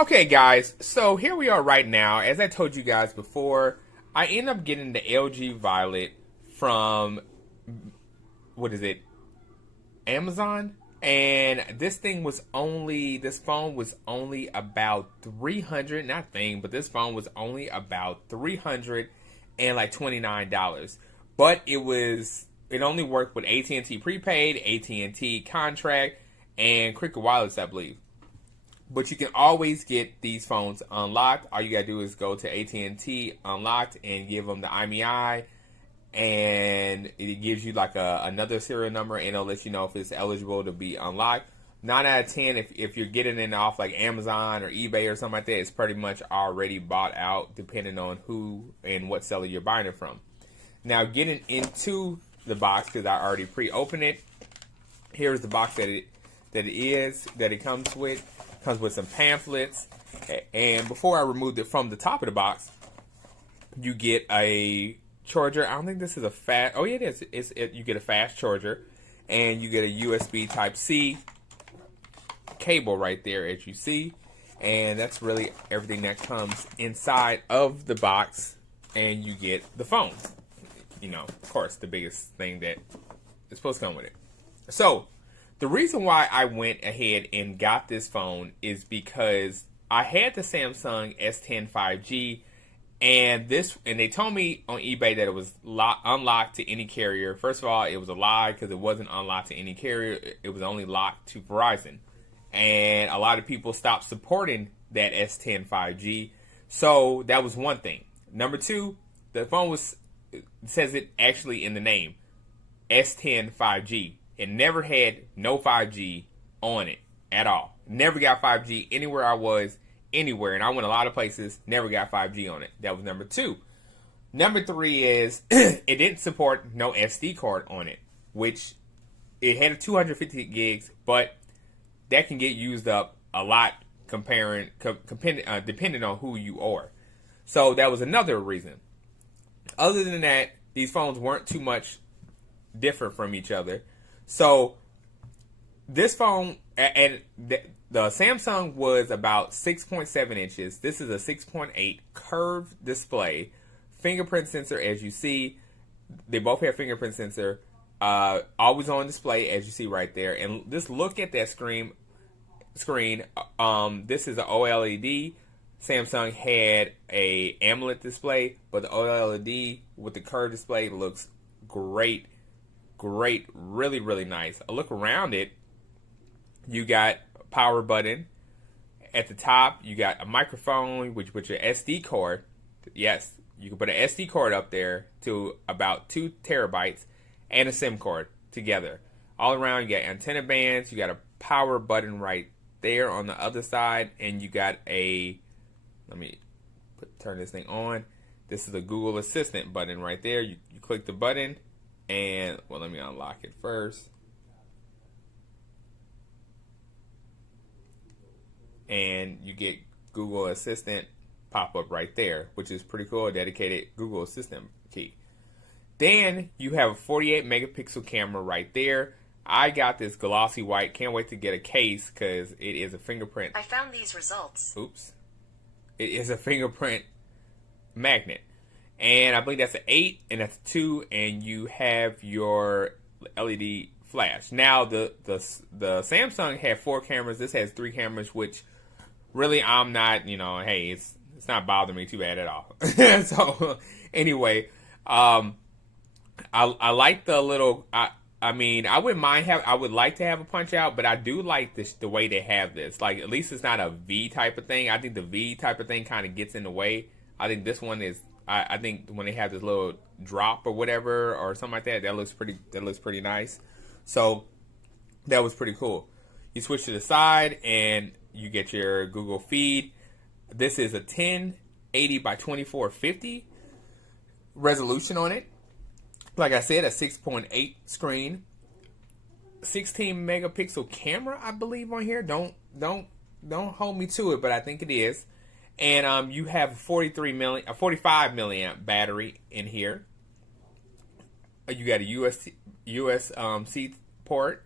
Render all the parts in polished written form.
Okay, guys, so here we are right now. As I told you guys before, I end up getting the LG Violet from, what is it, Amazon? And this phone was only about 300, not thing, but this phone was only about 300 and like $29. But it only worked with AT&T prepaid, AT&T contract, and Cricket Wireless, I believe. But you can always get these phones unlocked. All you gotta do is go to AT&T Unlocked and give them the IMEI, and it gives you like another serial number, and it'll let you know if it's eligible to be unlocked. 9 out of 10, if you're getting it off like Amazon or eBay or something like that, it's pretty much already bought out, depending on who and what seller you're buying it from. Now, getting into the box, because I already pre-opened it. Here's the box that it comes with. Comes with some pamphlets, and before I removed it from the top of the box, you get a charger. I don't think this is a fast. Oh yeah, it is. You get a fast charger, and you get a USB Type C cable right there, as you see, and that's really everything that comes inside of the box. And you get the phone. You know, of course, the biggest thing that is supposed to come with it. So, the reason why I went ahead and got this phone is because I had the Samsung S10 5G, and they told me on eBay that it was unlocked to any carrier. First of all, it was a lie because it wasn't unlocked to any carrier. It was only locked to Verizon, and a lot of people stopped supporting that S10 5G. So that was one thing. Number two, the phone says it actually in the name, S10 5G. It never had no 5G on it at all. Never got 5G anywhere I was, anywhere. And I went a lot of places, never got 5G on it. That was number two. Number three is it didn't support no SD card on it, which it had a 250 gigs, but that can get used up a lot depending on who you are. So that was another reason. Other than that, these phones weren't too much different from each other. So, this phone, and the Samsung was about 6.7 inches. This is a 6.8 curved display. Fingerprint sensor, as you see. They both have fingerprint sensor. Always on display, as you see right there. And just look at that screen. This is an OLED. Samsung had a AMOLED display, but the OLED with the curved display looks great. Great, really, really nice. A look around it, you got a power button. At the top, you got a microphone, which with your SD card. Yes, you can put an SD card up there to about 2 terabytes and a SIM card together. All around, you got antenna bands. You got a power button right there on the other side, and you got let me turn this thing on. This is the Google Assistant button right there. You click the button. And, well, let me unlock it first. And you get Google Assistant pop up right there, which is pretty cool. A dedicated Google Assistant key. Then you have a 48 megapixel camera right there. I got this glossy white. Can't wait to get a case because it is a fingerprint. I found these results. Oops. It is a fingerprint magnet. And I believe that's an 8 and that's a 2, and you have your LED flash. Now the Samsung had 4 cameras. This has 3 cameras, which really I'm not, hey, it's not bothering me too bad at all. So anyway, I like the little. I mean, I would like to have a punch out, but I do like the way they have this. Like, at least it's not a V type of thing. I think the V type of thing kind of gets in the way. I think this one is. I think when they have this little drop or whatever or something like that, that looks pretty nice. So that was pretty cool. You switch to the side and you get your Google feed. This is a 1080 by 2450 resolution on it. Like I said, a 6.8 screen, 16 megapixel camera, I believe on here. Don't hold me to it, but I think it is. And you have a 45 milliamp battery in here. You got a USB-C port.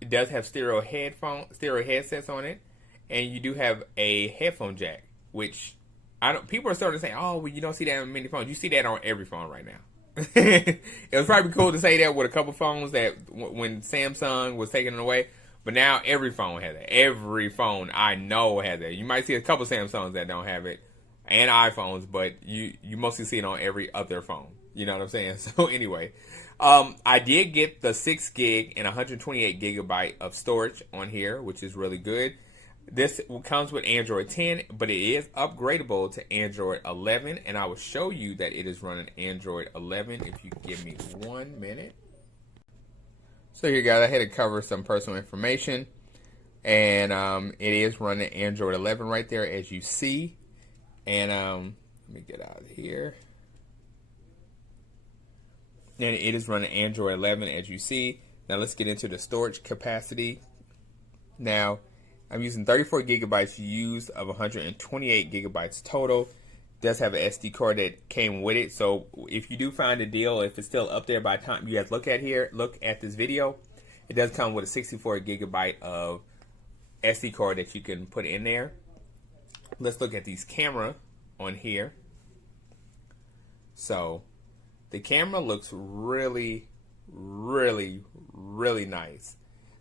It does have stereo headsets on it, and you do have a headphone jack, which I don't. People are starting to say, "Oh, well, you don't see that on many phones." You see that on every phone right now. It was probably cool to say that with a couple phones that when Samsung was taking it away, but now every phone has it. Every phone I know has it. You might see a couple Samsungs that don't have it, and iPhones, but you mostly see it on every other phone. You know what I'm saying? So anyway, I did get the 6 gig and 128 gigabyte of storage on here, which is really good. This comes with Android 10, but it is upgradable to Android 11, and I will show you that it is running Android 11 if you give me 1 minute. So here, guys, I had to cover some personal information, and it is running Android 11 right there, as you see. And let me get out of here. And it is running Android 11, as you see. Now let's get into the storage capacity. Now, I'm using 34 gigabytes used of 128 gigabytes total. It does have an SD card that came with it. So if you do find a deal, if it's still up there by the time you guys look at this video, it does come with a 64 gigabyte of SD card that you can put in there. Let's look at these camera on here. So the camera looks really, really, really nice.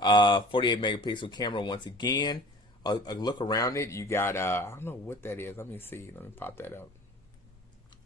48 megapixel camera once again. A look around it. You got I don't know what that is. Let me see. Let me pop that up.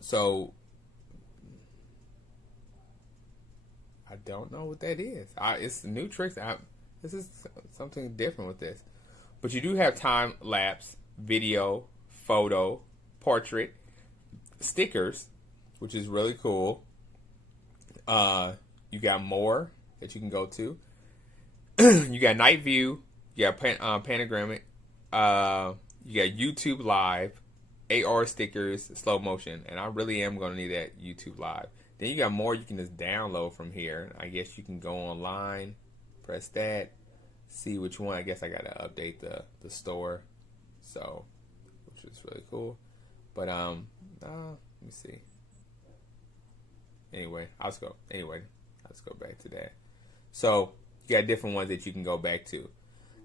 So I don't know what that is. It's new tricks. This is something different with this. But you do have time lapse, video, photo, portrait, stickers, which is really cool. You got more that you can go to. You got night view. You got panoramic. You got YouTube Live, AR stickers, slow motion, and I really am going to need that YouTube Live. Then you got more you can just download from here. I guess you can go online, press that, see which one. I guess I got to update the store, so which is really cool. But let me see. Anyway, let's go back to that. So you got different ones that you can go back to.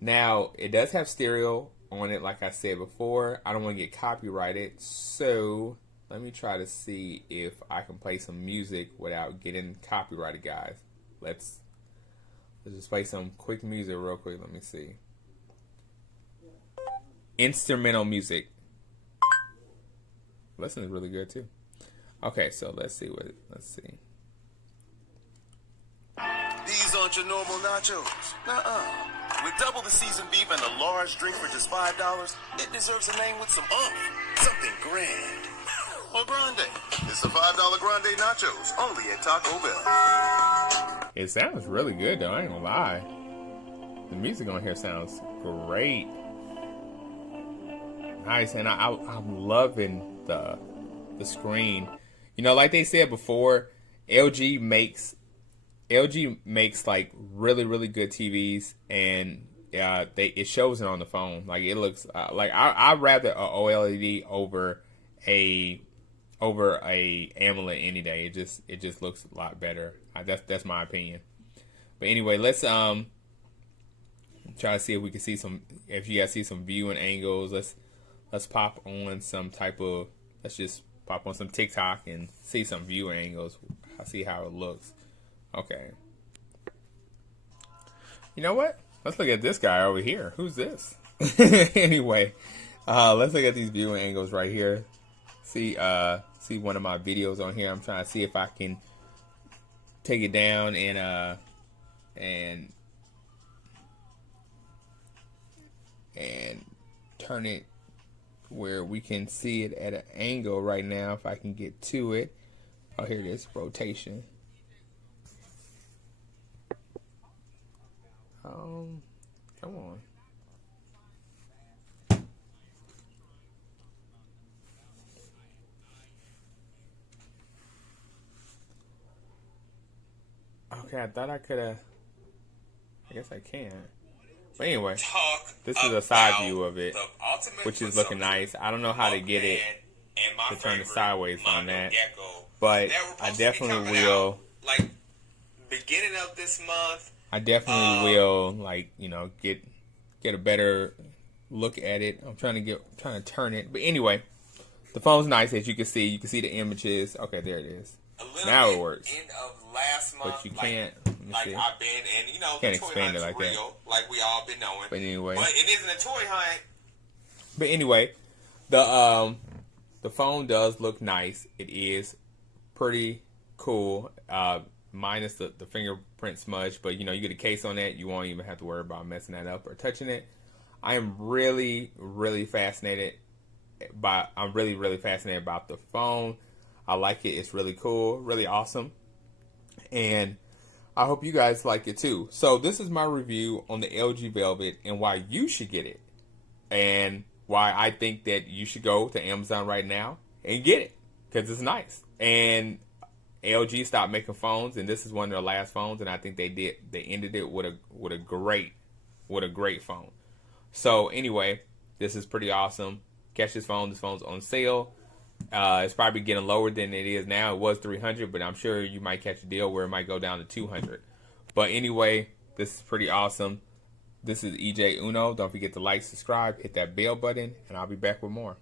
Now, it does have stereo on it, like I said before. I don't want to get copyrighted, so let me try to see if I can play some music without getting copyrighted, guys. Let's just play some quick music real quick. Let me see. Instrumental music. Listen is really good too. Okay, so let's see. These aren't your normal nachos. Nuh-uh. With double the seasoned beef and a large drink for just $5, it deserves a name with some oomph. Something grand. Or grande. It's a $5 grande nachos, only at Taco Bell. It sounds really good, though. I ain't gonna lie. The music on here sounds great. Nice, and I'm loving the screen. You know, like they said before, LG makes like really, really good TVs, and it shows it on the phone. Like it looks like I'd rather a OLED over a AMOLED any day. It just looks a lot better. That's my opinion. But anyway, let's try to see if we can see if you guys see some viewing angles. Let's pop on some type of, let's just pop on some TikTok and see some viewing angles. I see how it looks. Okay. You know what? Let's look at this guy over here. Who's this? Anyway, let's look at these viewing angles right here. See one of my videos on here. I'm trying to see if I can take it down and turn it where we can see it at an angle right now. If I can get to it. Oh, here it is. Rotation. Come on. Okay, I thought I could have. I guess I can. But anyway, this is a side view of it, which is looking nice. I don't know how to get it to turn it sideways on that, but I definitely will. Like beginning of this month. I definitely will, like, you know, get a better look at it. I'm trying to turn it. But anyway, the phone's nice, as you can see. You can see the images. Okay, there it is. Now it works. End of last month, But you can't. Let me see. I've been, and Can't the toy expand hunt's it like that. real, like we all been knowing. But anyway. But it isn't a toy hunt. But anyway, the phone does look nice. It is pretty cool. Minus the fingerprint smudge, but you get a case on that, you won't even have to worry about messing that up or touching it. I am really fascinated about the phone. I like it. It's really cool, really awesome, and I hope you guys like it too. So this is my review on the LG Velvet and why you should get it, and why I think that you should go to Amazon right now and get it, because it's nice. And LG stopped making phones, and this is one of their last phones, and I think they ended it with a great phone. So anyway, this is pretty awesome. Catch this phone. This phone's on sale. It's probably getting lower than it is now. It was $300, but I'm sure you might catch a deal where it might go down to $200. But anyway, this is pretty awesome. This is EJ Uno. Don't forget to like, subscribe, hit that bell button, and I'll be back with more.